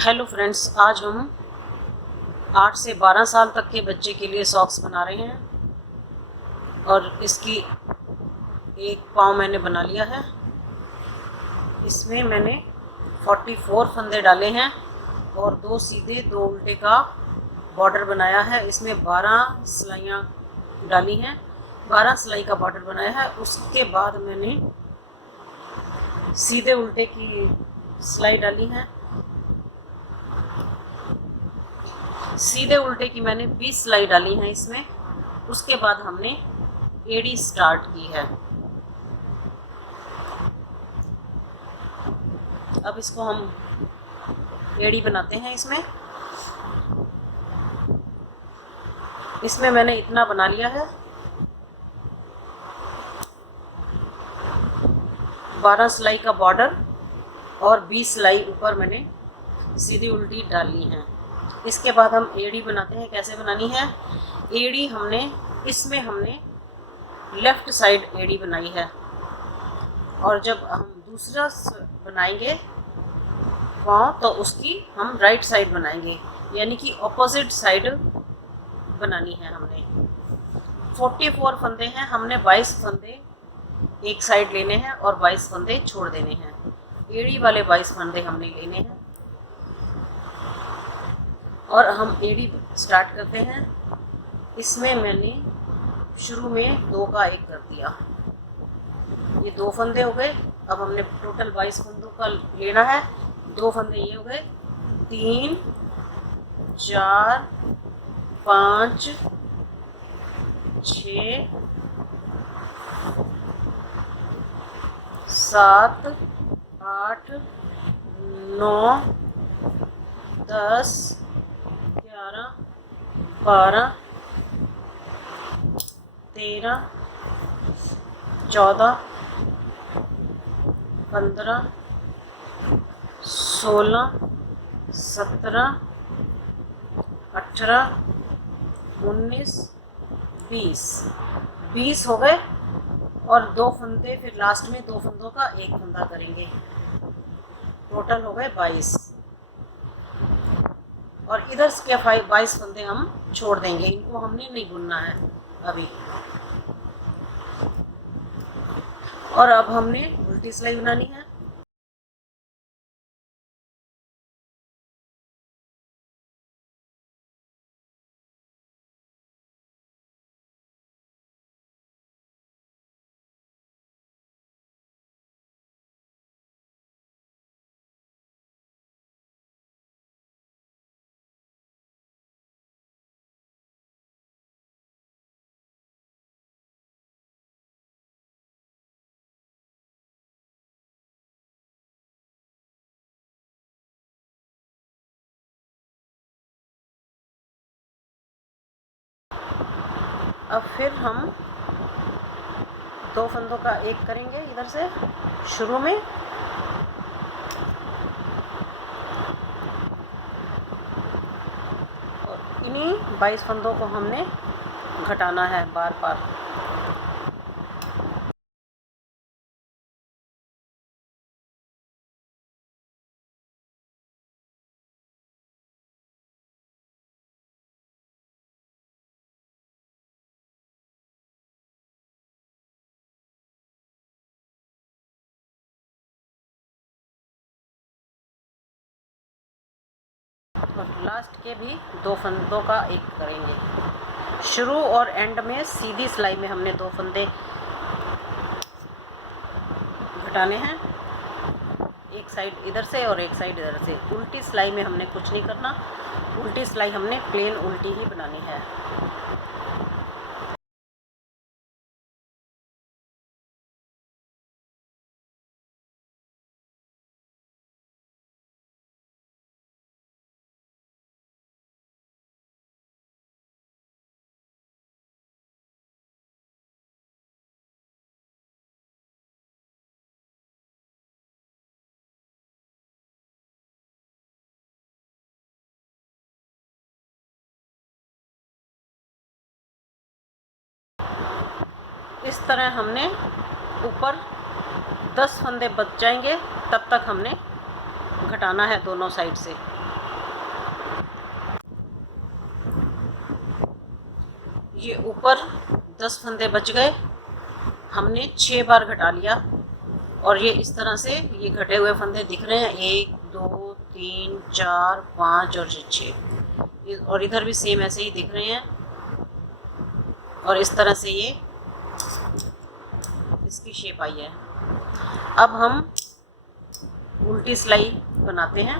Hello friends, आज हम 8 से 12 साल तक के बच्चे के लिए सॉक्स बना रहे हैं। और इसकी एक पाँव मैंने बना लिया है। इसमें मैंने 44 फंदे डाले हैं और 2 सीधे 2 उल्टे का बॉर्डर बनाया है। इसमें 12 सिलाइयाँ डाली हैं, 12 सिलाई का बॉर्डर बनाया है। उसके बाद मैंने सीधे उल्टे की सिलाई डाली है। सीधे उल्टे की मैंने 20 सिलाई डाली है इसमें। उसके बाद हमने एड़ी स्टार्ट की है। अब इसको हम एड़ी बनाते हैं। इसमें मैंने इतना बना लिया है। 12 सिलाई का बॉर्डर और 20 सिलाई ऊपर मैंने सीधी उल्टी डाली है। इसके बाद हम एड़ी बनाते हैं। कैसे बनानी है एड़ी? हमने लेफ्ट साइड एड़ी बनाई है, और जब हम दूसरा बनाएंगे पाँव तो उसकी हम राइट साइड बनाएंगे, यानी कि ऑपोजिट साइड बनानी है। हमने 44 फंदे हैं, हमने 22 फंदे एक साइड लेने हैं और 22 फंदे छोड़ देने हैं। एड़ी वाले 22 फंदे हमने लेने हैं और हम एड़ी स्टार्ट करते हैं। इसमें मैंने शुरू में 2 का 1 कर दिया। ये 2 फंदे हो गए। अब हमने टोटल 22 फंदों का लेना है। 2 फंदे ये हो गए, 3 4 5 6 7 8 9 10 11 12 13 14 15 16 17 18 19 20 हो गए। और 2 फंदे फिर लास्ट में 2 फंदों का 1 फंदा करेंगे। टोटल हो गए 22। और इधर के 22 फंदे हम छोड़ देंगे, इनको हमने नहीं बुनना है अभी। और अब हमने उल्टी सिलाई बनानी है। अब फिर हम 2 फंदों का 1 करेंगे इधर से शुरू में। और इन्हीं 22 फंदों को हमने घटाना है बार बार। और लास्ट के भी 2 फंदों का 1 करेंगे। शुरू और एंड में सीधी सिलाई में हमने 2 फंदे घटाने हैं, एक साइड इधर से और एक साइड इधर से। उल्टी सिलाई में हमने कुछ नहीं करना, उल्टी सिलाई हमने प्लेन उल्टी ही बनानी है। इस तरह हमने ऊपर 10 फंदे बच जाएंगे, तब तक हमने घटाना है दोनों साइड से। ये ऊपर 10 फंदे बच गए, हमने 6 बार घटा लिया और ये इस तरह से ये घटे हुए फंदे दिख रहे हैं, 1 2 3 4 5 और 6, और इधर भी सेम ऐसे ही दिख रहे हैं। और इस तरह से ये इसकी शेप आई है। अब हम उल्टी सिलाई बनाते हैं।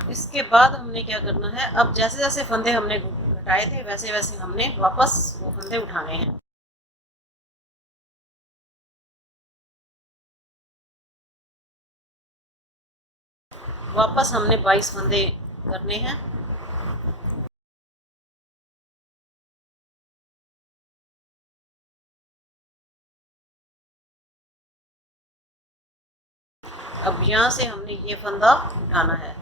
इसके बाद हमने क्या करना है, अब जैसे जैसे फंदे हमने घटाए थे वैसे वैसे हमने वापस वो फंदे उठाने हैं। वापस हमने 22 फंदे करने हैं। अब यहाँ से हमने ये फंदा उठाना है।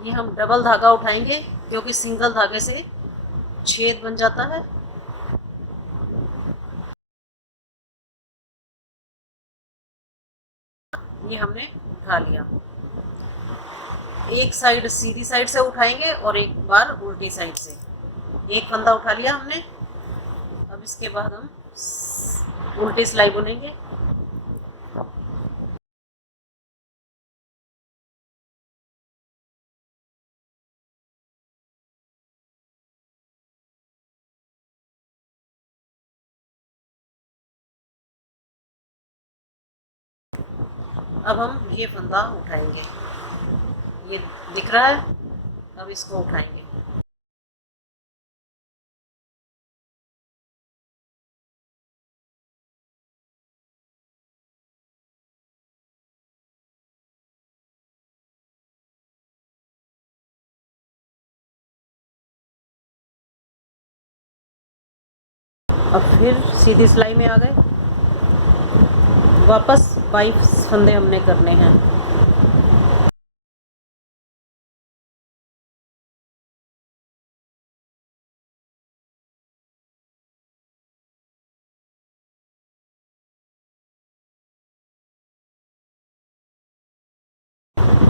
ये हम डबल धागा उठाएंगे क्योंकि सिंगल धागे से छेद बन जाता है। ये हमने उठा लिया। एक साइड सीधी साइड से उठाएंगे और एक बार उल्टी साइड से। एक फंदा उठा लिया हमने। अब इसके बाद हम उल्टी सिलाई बुनेंगे। अब हम ये फंदा उठाएंगे, ये दिख रहा है। अब इसको उठाएंगे। अब फिर सीधी सिलाई में आ गए। वापस 22 फंदे हमने करने हैं।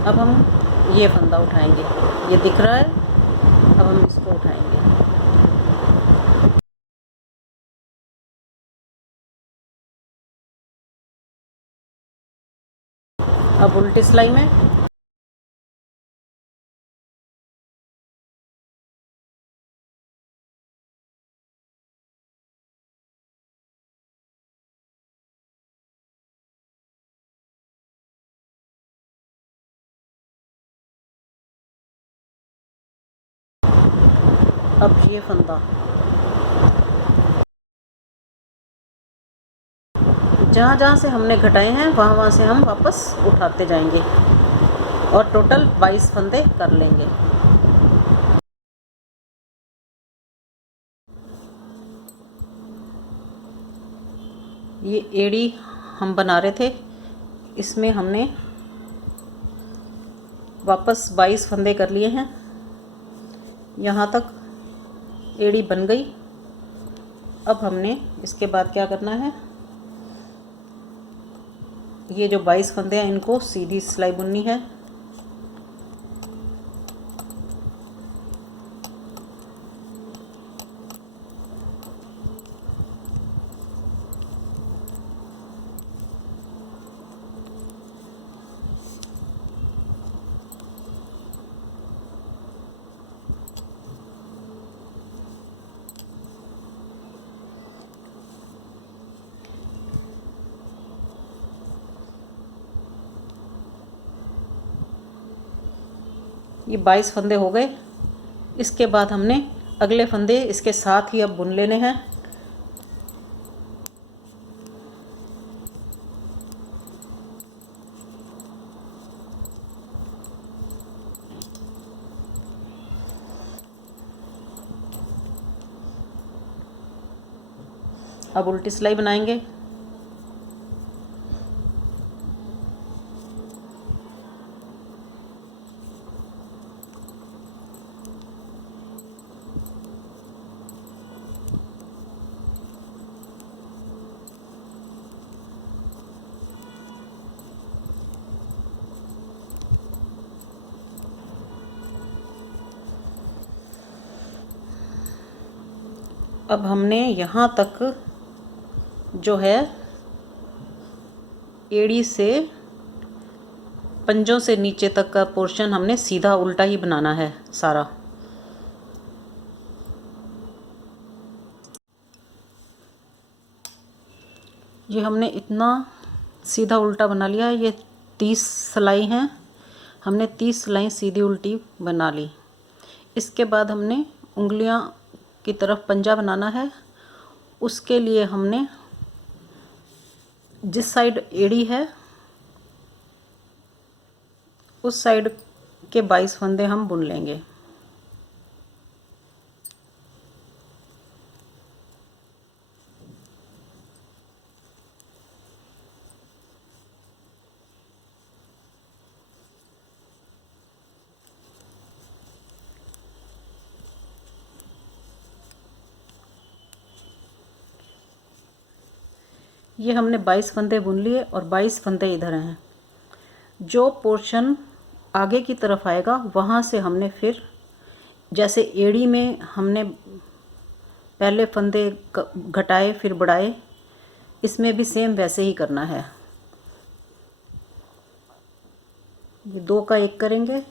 अब हम ये फंदा उठाएंगे, ये दिख रहा है। अब हम इसको उठाएंगे। अब उल्टी सिलाई में अब ये फंदा जहाँ जहाँ से हमने घटाए हैं वहाँ वहाँ से हम वापस उठाते जाएंगे और टोटल 22 फंदे कर लेंगे। ये एड़ी हम बना रहे थे, इसमें हमने वापस 22 फंदे कर लिए हैं। यहाँ तक एड़ी बन गई। अब हमने इसके बाद क्या करना है, ये जो 22 फंदे हैं इनको सीधी सिलाई बुननी है। ये 22 फंदे हो गए। इसके बाद हमने अगले फंदे इसके साथ ही अब बुन लेने हैं। अब उल्टी सिलाई बनाएंगे। अब हमने यहाँ तक जो है एड़ी से पंजों से नीचे तक का पोर्शन हमने सीधा उल्टा ही बनाना है सारा। ये हमने इतना सीधा उल्टा बना लिया है। ये 30 सिलाई हैं, हमने 30 सिलाई सीधी उल्टी बना ली। इसके बाद हमने उंगलियां की तरफ पंजा बनाना है। उसके लिए हमने जिस साइड एड़ी है उस साइड के 22 फंदे हम बुन लेंगे। ये हमने 22 फंदे बुन लिए और 22 फंदे इधर हैं। जो पोर्शन आगे की तरफ आएगा वहाँ से हमने फिर जैसे एड़ी में हमने पहले फंदे घटाए फिर बढ़ाए, इसमें भी सेम वैसे ही करना है। ये 2 का 1 करेंगे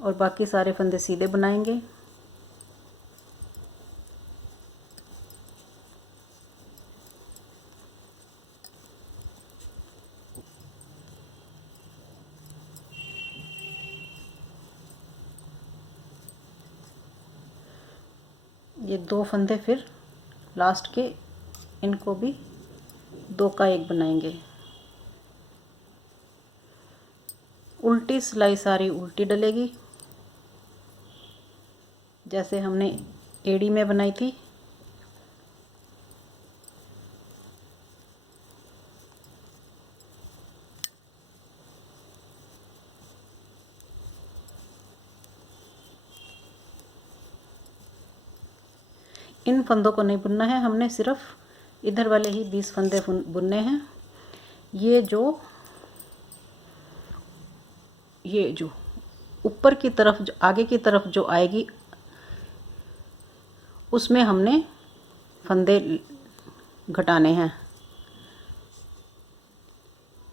और बाकी सारे फंदे सीधे बनाएंगे। ये 2 फंदे फिर लास्ट के, इनको भी 2 का 1 बनाएंगे। उल्टी सिलाई सारी उल्टी डलेगी जैसे हमने एड़ी में बनाई थी। इन फंदों को नहीं बुनना है, हमने सिर्फ इधर वाले ही 20 फंदे बुनने हैं। ये जो ऊपर की तरफ, जो आगे की तरफ जो आएगी उसमें हमने फंदे घटाने हैं।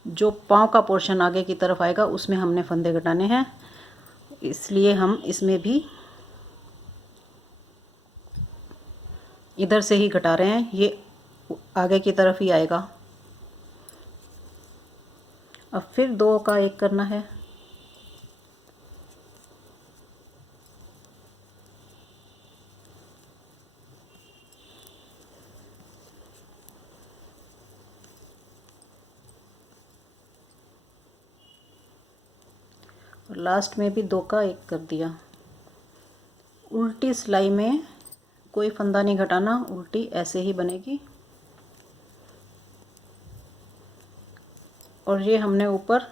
जो पाँव का पोर्शन आगे की तरफ आएगा उसमें हमने फंदे घटाने हैं, इसलिए हम इसमें भी इधर से ही घटा रहे हैं। ये आगे की तरफ ही आएगा। अब फिर 2 का 1 करना है। और लास्ट में भी 2 का 1 कर दिया। उल्टी सिलाई में कोई फंदा नहीं घटाना, उल्टी ऐसे ही बनेगी। और ये हमने ऊपर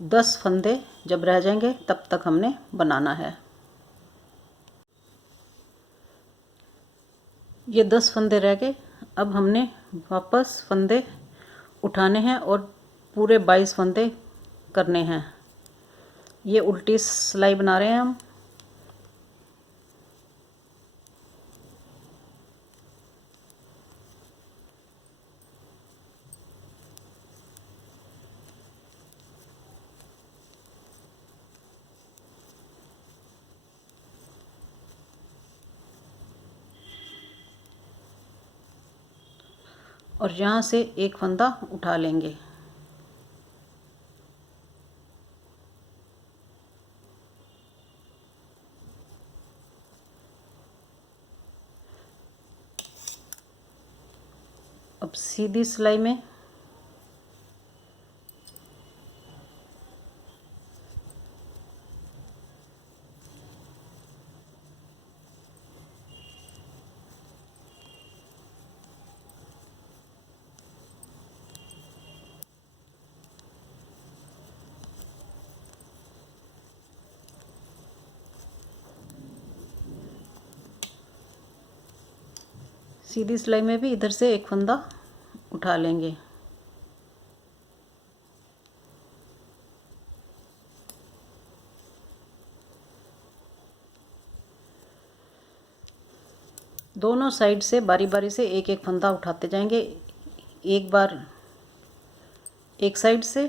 10 फंदे जब रह जाएंगे तब तक हमने बनाना है। ये 10 फंदे रह गए। अब हमने वापस फंदे उठाने हैं और पूरे 22 फंदे करने हैं। ये उल्टी सिलाई बना रहे हैं हम। और यहाँ से एक फंदा उठा लेंगे। अब सीधी सिलाई में सीधी सिलाई में भी इधर से एक फंदा उठा लेंगे। दोनों साइड से बारी बारी से एक एक फंदा उठाते जाएंगे। एक बार एक साइड से,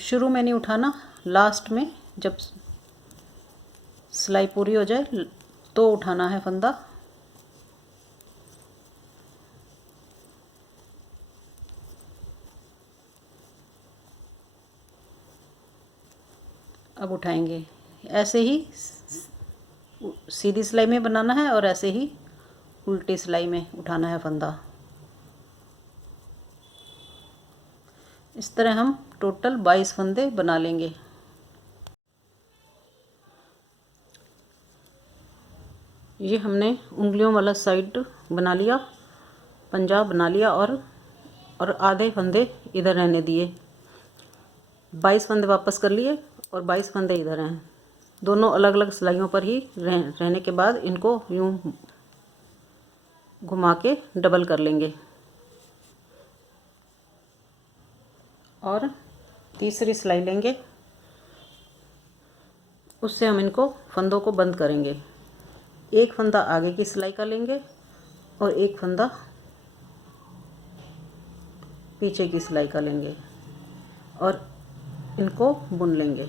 शुरू में नहीं उठाना, लास्ट में जब सिलाई पूरी हो जाए तो उठाना है फंदा। अब उठाएंगे। ऐसे ही सीधी सिलाई में बनाना है और ऐसे ही उल्टी सिलाई में उठाना है फंदा। इस तरह हम टोटल 22 फंदे बना लेंगे। ये हमने उंगलियों वाला साइड बना लिया, पंजा बना लिया और आधे फंदे इधर रहने दिए। 22 फंदे वापस कर लिए और 22 फंदे इधर हैं। दोनों अलग अलग सिलाइयों पर ही रहने के बाद इनको यूं घुमा के डबल कर लेंगे और तीसरी सिलाई लेंगे, उससे हम इनको फंदों को बंद करेंगे। एक फंदा आगे की सिलाई का लेंगे और एक फंदा पीछे की सिलाई का लेंगे और इनको बुन लेंगे।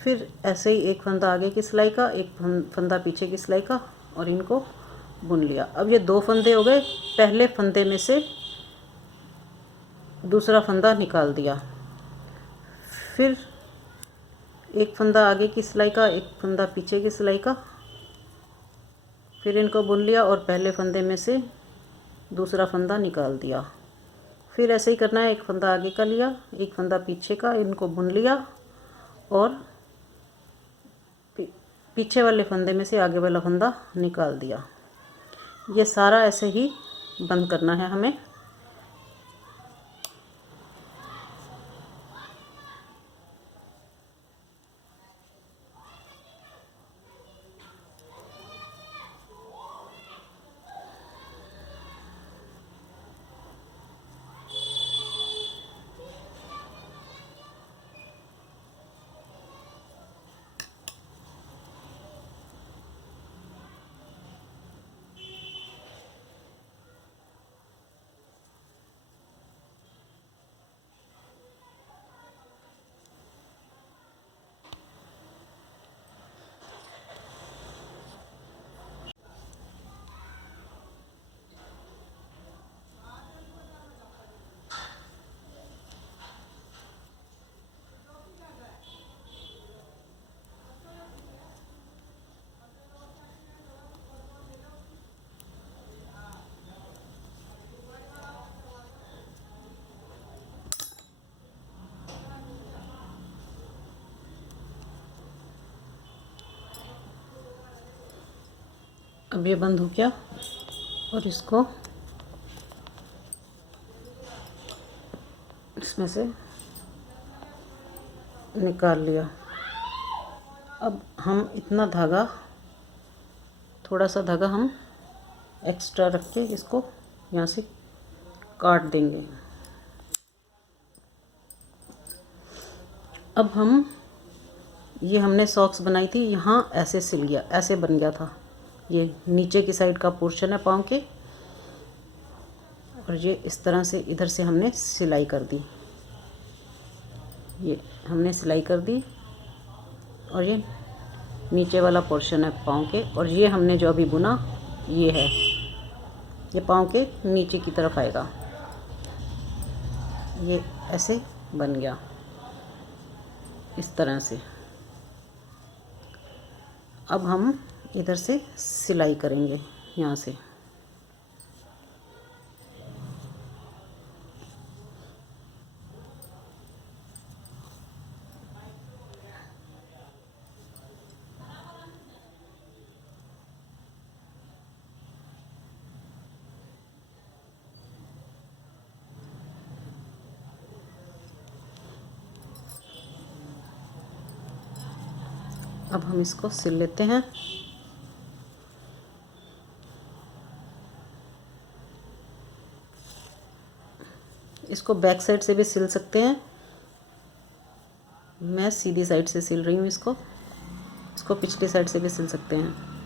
फिर ऐसे ही एक फंदा आगे की सिलाई का, एक फंदा पीछे की सिलाई का और इनको बुन लिया। अब ये 2 फंदे हो गए। पहले फंदे में से दूसरा फंदा निकाल दिया, फिर एक फंदा आगे की सिलाई का, एक फंदा पीछे की सिलाई का, फिर इनको बुन लिया और पहले फंदे में से दूसरा फंदा निकाल दिया। फिर ऐसे ही करना है, एक फंदा आगे का लिया, एक फंदा पीछे का, इनको बुन लिया और पीछे वाले फंदे में से आगे वाला फंदा निकाल दिया। ये सारा ऐसे ही बंद करना है हमें। अब ये बंद हो गया और इसको इसमें से निकाल लिया। अब हम इतना धागा, थोड़ा सा धागा हम एक्स्ट्रा रख के इसको यहाँ से काट देंगे। अब हम ये हमने सॉक्स बनाई थी, यहाँ ऐसे सिल गया, ऐसे बन गया था। ये नीचे की साइड का पोर्शन है पाँव के और ये इस तरह से इधर से हमने सिलाई कर दी। ये हमने सिलाई कर दी और ये नीचे वाला पोर्शन है पाँव के और ये हमने जो अभी बुना ये है, ये पाँव के नीचे की तरफ आएगा। ये ऐसे बन गया इस तरह से। अब हम इधर से सिलाई करेंगे यहाँ से। अब हम इसको सिल लेते हैं। इसको बैक साइड से भी सिल सकते हैं, मैं सीधी साइड से सिल रही हूँ इसको पिछली साइड से भी सिल सकते हैं।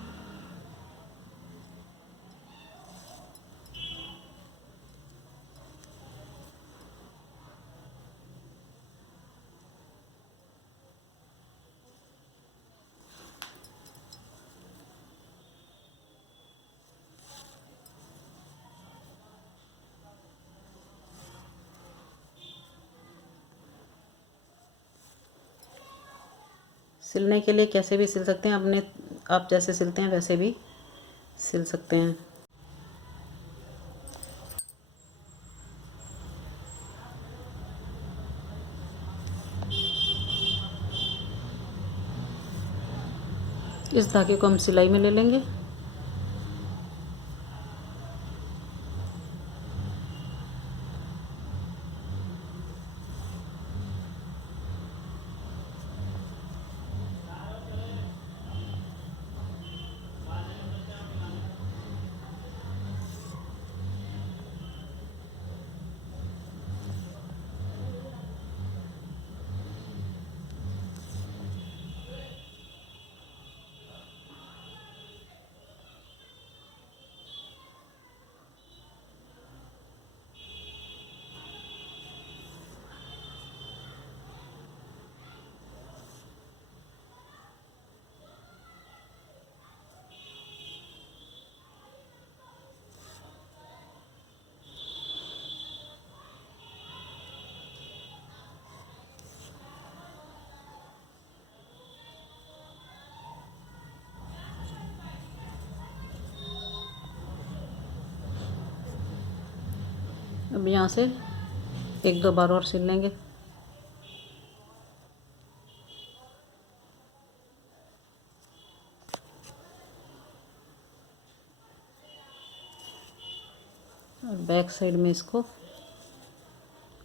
सिलने के लिए कैसे भी सिल सकते हैं, आप जैसे सिलते हैं वैसे भी सिल सकते हैं। इस धागे को हम सिलाई में ले लेंगे। अब यहाँ से एक दो बार और सिल लेंगे। और बैक साइड में इसको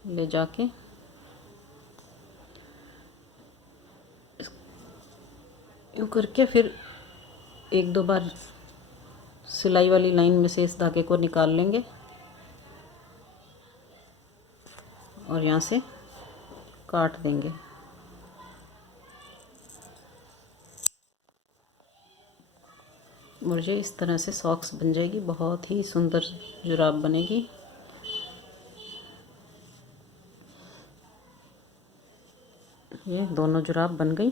ले जाके यूँ करके फिर एक दो बार सिलाई वाली लाइन में से इस धागे को निकाल लेंगे और यहाँ से काट देंगे। और ये इस तरह से सॉक्स बन जाएगी, बहुत ही सुंदर जुराब बनेगी। ये दोनों जुराब बन गई।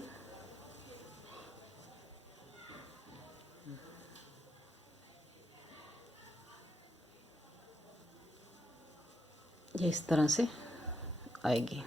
ये इस तरह से आएगी।